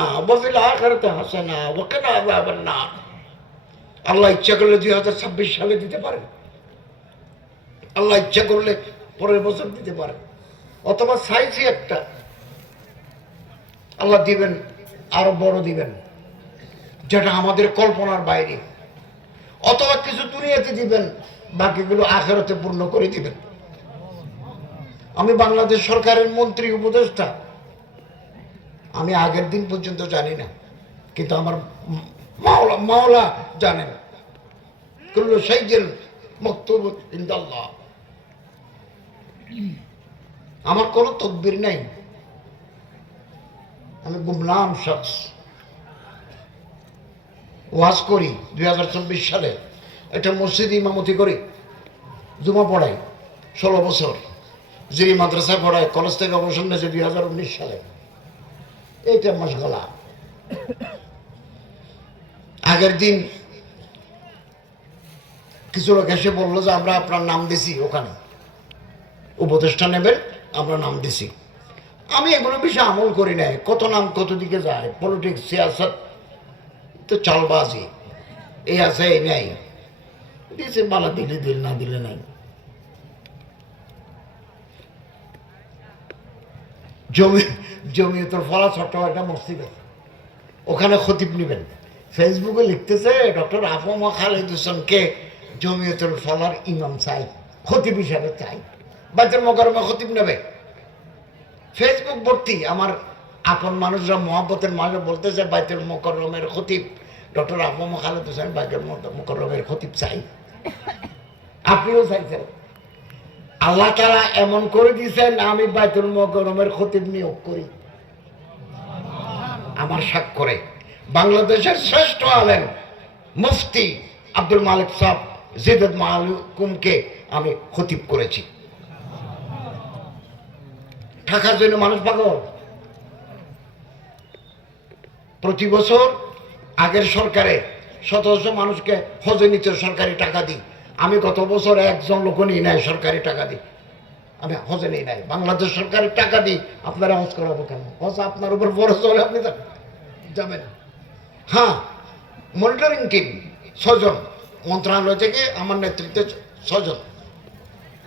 বফিল আখারাতে হাসানা ওখানে আযাবান নার আল্লাহ ইচ্ছা করলে দুই হাজার ছাব্বিশ সালে দিতে পারেন। আল্লাহ ইচ্ছা করলে পরের বছর দিতে পারেন। অথবা সাইজই একটা। আল্লাহ দিবেন, আরও বড় দিবেন। যেটা আমাদের কল্পনার বাইরে। অথবা কিছু দুনিয়াতে দিবেন, বাকিগুলো আখেরাতে পূর্ণ করে দিবেন। আমি বাংলাদেশ সরকারের মন্ত্রী, উপদেষ্টা আমি আগের দিন পর্যন্ত জানি না, কিন্তু আমার মাওলা মাওলা জানেন। আমার কোনো তকবির নাই। আমি গুমনাম শখস। ওয়াজ করি দুই হাজার চব্বিশ সালে। একটা মসজিদ ইমামতি করি, জুমা পড়াই ষোলো বছর। যিনি মাদ্রাসায় পড়ায়, কলেজ থেকে অবসর নিয়েছে দুই হাজার উনিশ সালে। এইটা মশগলা আগের দিন কিছু লোক এসে বলল যে, আমরা আপনার নাম দিছি ওখানে। উপদেষ্টা নেবেন, আমরা নাম দিছি। আমি এগুলো বিষয়ে আমল করি নাই। কত নাম, কত দিকে যায়? পলিটিক্স, সিয়াসত, তো চালবাজি। এই আছে, এই নাই। দিছে মালা দিলে দিল, না দিলে নাই। জমি জমিয়তুল ফলা ছোট্ট একটা মসজিদ আছে। ওখানে খতিব নেবেন। ফেসবুকে লিখতেছে, ডক্টর আফমা খালেদ হোসেনকে জমিয়তুল ফলার ইমাম চাই, খতিব হিসাবে চাই। বাইতুল মকরমে খতিব নেবে। ফেসবুক ভর্তি। আমার আপন মানুষরা মহাব্বতের মানুষ বলতেছে, বাইতুল মকরমের খতিব, ডক্টর আফমা খালেদ হোসেন বাইতুল মকরমের খতিব চাই। আপনিও চাইছেন। আল্লাহ তারা এমন করে দিয়েছেন, আমি বাইতুল মকরমের খতিব নিয়োগ করি। আমার স্বাক্ষরে বাংলাদেশের শ্রেষ্ঠ আলেন মুফতি আব্দুল মালিক সাহ জিদত মাহকুমকে আমি খতিব করেছি। থাকার জন্য মানুষ পাগল? প্রতি বছর আগের সরকারে সতেরোশো মানুষকে হজে নিতে সরকারি টাকা দিই। আমি গত বছর একজন লোক নিই নাই, সরকারি টাকা দিই। আমি হজে নিয়ে নাই। বাংলাদেশ সরকারের টাকা দিই। আপনারা হজ করাবো কেন? হজ আপনার উপর বড় চলে আপনি যাবেন হ্যাঁ মনিটরিং টিম ছজন মন্ত্রণালয় থেকে আমার নেতৃত্বে ছজন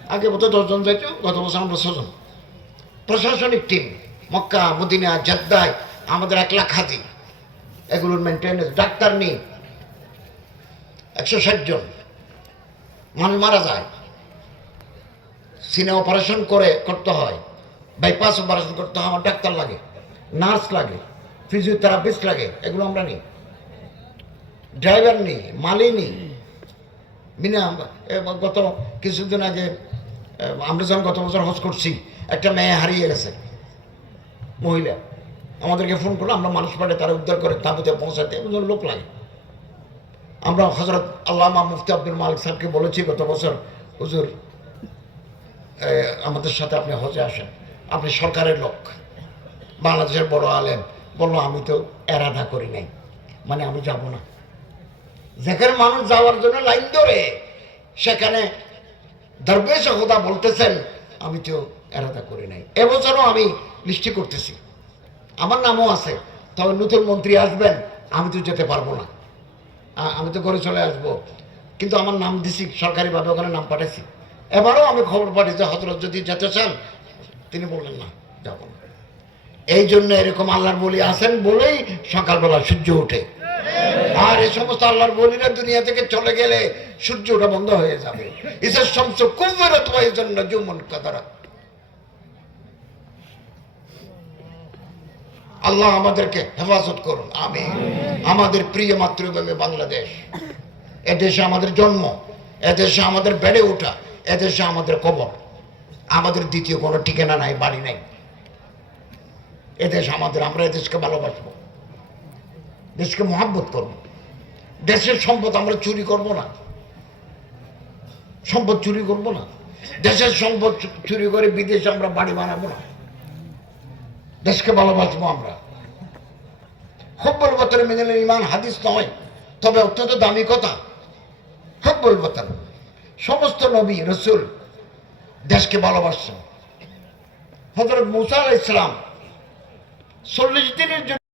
আগে বোধ দশজন যাইতো, গত বছর আমরা ছজন প্রশাসনিক টিম মক্কা, মদিনা, জেদ্দায়, আমাদের এক লাখ হাতি এগুলোর মেনটেন্যান্স ডাক্তার নেই। একশো ষাট জন। মানুষ মারা যায়। সিনে অপারেশন করে করতে হয়। বাইপাস অপারেশন করতে হয়, আমার ডাক্তার লাগে নার্স লাগে। ফিজিওথেরাপিস্ট লাগে এগুলো আমরা নিই। ড্রাইভার নেই মালি নেই। এ, গত কিছুদিন আগে আমরা যখন গত বছর হজ করছি একটা মেয়ে হারিয়ে গেছে মহিলা। আমাদেরকে ফোন করল আমরা মানুষ পাঠে তারা উদ্ধার করে তাঁবুতে পৌঁছাতে এগুলো লোক লাগে। আমরা হজরত আল্লামা মুফতি আব্দুল মালিক সাহেবকে বলেছি গত বছর হুজুর আমাদের সাথে আপনি হজে আসেন। আপনি সরকারের লোক বাংলাদেশের বড় আলেম। বলল, আমি তো এরাদা করি নাই। মানে আমি যাব না। যেখানে মানুষ যাওয়ার জন্য লাইন ধরে, সেখানে দরবেশ খোদা বলতেছেন, আমি তো এরাদা করি নাই। এবছরও আমি লিস্টি করতেছি। আমার নামও আছে। তবে নতুন মন্ত্রী আসবেন, আমি তো যেতে পারব না। আমি তো ঘরে চলে আসব। কিন্তু আমার নাম দিছি, সরকারিভাবে ওখানে নাম পাঠাইছি। এবারও আমি খবর পাঠিয়েছি হজরত যদি যেতে চান, তিনি বললেন, না, যাব না। এই জন্য এরকম আল্লাহর বলি আসেন বলেই সকালবেলা সূর্য ওঠে। আর এই সমস্ত আল্লাহর বলিরা দুনিয়া থেকে চলে গেলে সূর্য ওঠা বন্ধ হয়ে যাবে। ইসের সমস্ত কুমেরত এই জন্য জুমন কাদারাত। আল্লাহ আমাদেরকে হেফাজত করুন আমি আমাদের প্রিয় মাতৃভূমি বাংলাদেশ। এদেশে আমাদের জন্ম, এদেশে আমাদের বেড়ে ওঠা, এদেশে আমাদের কবর। আমাদের দ্বিতীয় কোনো ঠিকানা নাই, বাড়ি নাই। এদেশ আমাদের, আমরা এদেশকে ভালোবাসবো। দেশকে মহাব্বত করব। দেশের সম্পদ আমরা চুরি করব না। সম্পদ চুরি করব না। দেশের সম্পদ চুরি করে বিদেশে আমরা বাড়ি বানাবো না। দেশকে ভালোবাসবো আমরা। হব্বল বতর মেনে ইমান হাদিস নয়, তবে অত্যন্ত দামি কথা। হব্বল বতর, সমস্ত নবী, রসুল দেশকে ভালোবাসছেন। হজরত মুসা আলাইসালাম চল্লিশ দিনের জন্য